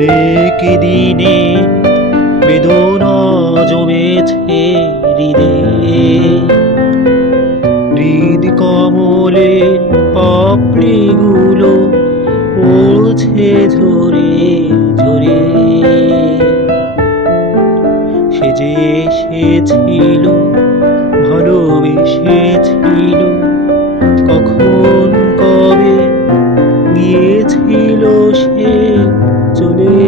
অনেক দিনে বেদনা জমেছে হৃদয়ে, হৃদ কমলের পাপড়িগুলো পড়ছে ঝরে ঝরে। সে যে এসেছিল, ভালোবেসেছিল, কখন কবে গিয়েছিল সে চলে।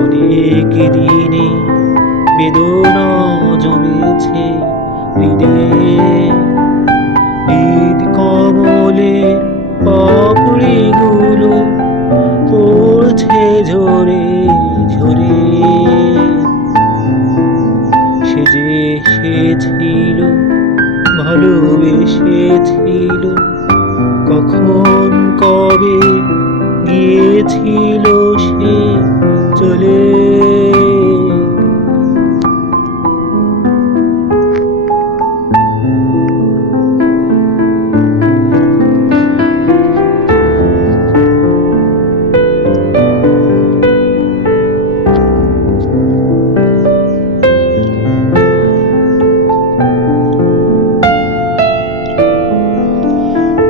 অনেক দিনে বেদনা জমেছে হৃদয়ে, হৃদ কমলের পাপড়িগুলো পড়ছে ঝরে ঝরে। সে যে এসেছিল, ভালোবেসেছিল, কখন কবে গিয়েছিল সে চলে।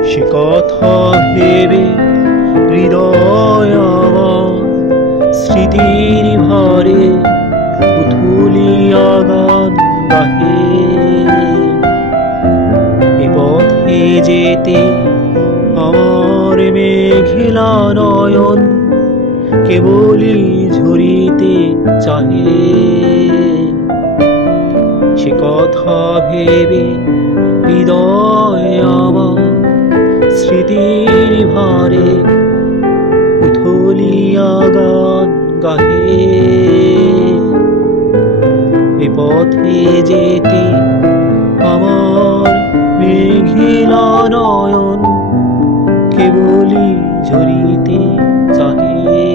সে কথা ভেবে হৃদয় আমার স্মৃতির ভারে উথুলিয়া গান গাহে। এ পথে যেতে আমার মেঘলা নয়ন কেবলই ঝরিতে চাহে। সে কথা ভেবে হৃদয় আমার স্মৃতির ভারে উথলিয়া গান গাহে। এ পথে যেতে আমার মেঘলা নয়ন কেবলই ঝরিতে চাহে।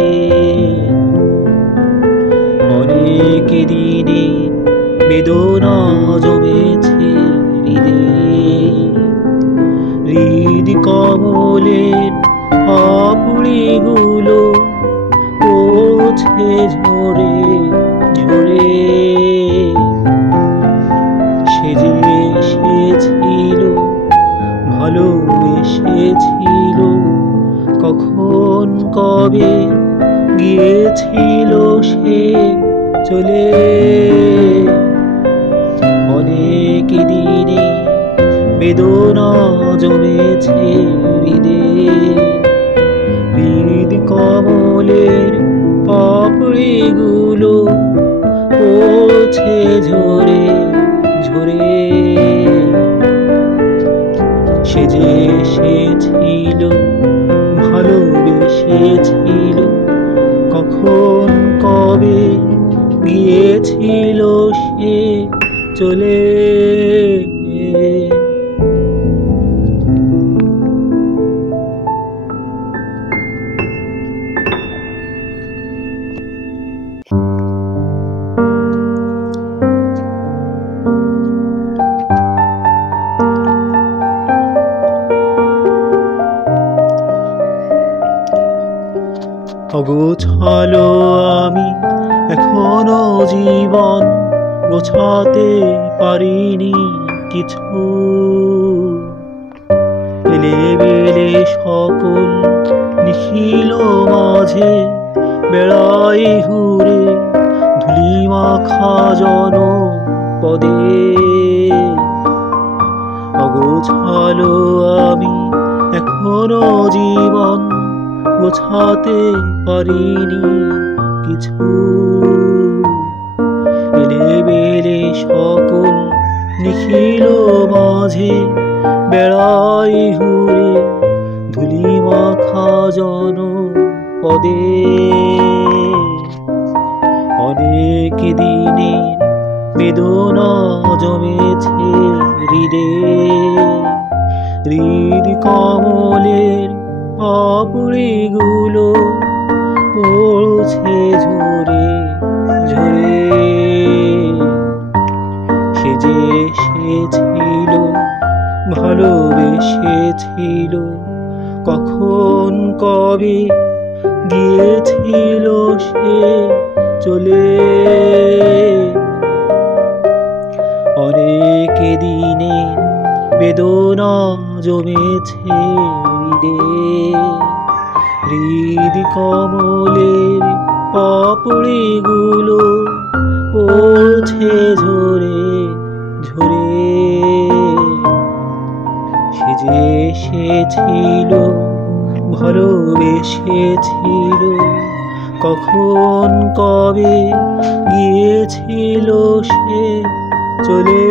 অনেক দিনে বেদনা জমেছে হৃদয়ে, হৃদ কমলের পাপড়িগুলো পড়ছে ঝরে ঝরে। সে যে এসেছিল, ভালোবেসেছিল, কখন কবে গিয়েছিল সে চলে। অনেক দিনে বেদনা জমেছে হৃদয়ে, হৃদ কমলের পাপড়িগুলো পড়ছে ঝরে ঝরে। সে যে এসেছিল, ভালোবেসেছিল, কখন কবে গিয়েছিল সে চলে। অগোছালো আমি এখনো জীবন গোছাতে পারিনি কিছু। এলেবেলে সকল নিখিল মাঝে বেড়াই ঘুরে ধুলি মাখা জনপদে। অগোছালো আমি এখনো জীবন গোছাতে পারিনি কিছু। এলেবেলে সকল নিখিল মাঝে বেড়াই ঘুরে ধুলি মাখা জনপদে। অনেক দিনের বেদনা জমেছে হৃদয়ে, হৃদ কমলের পাপড়িগুলো পড়ছে ঝরে ঝরে। সে যে এসেছিল, ভালোবেসেছিল, কখন কবে গিয়েছিল সে চলে। অনেক দিনে বেদনা জমেছে হৃদে, হৃদ কমলের পাপড়িগুলো পড়ছে ঝরে ঝরে। সে যে এসেছিল ভালোবেসেছিল, কখন কবে গিয়েছিল সে চলে।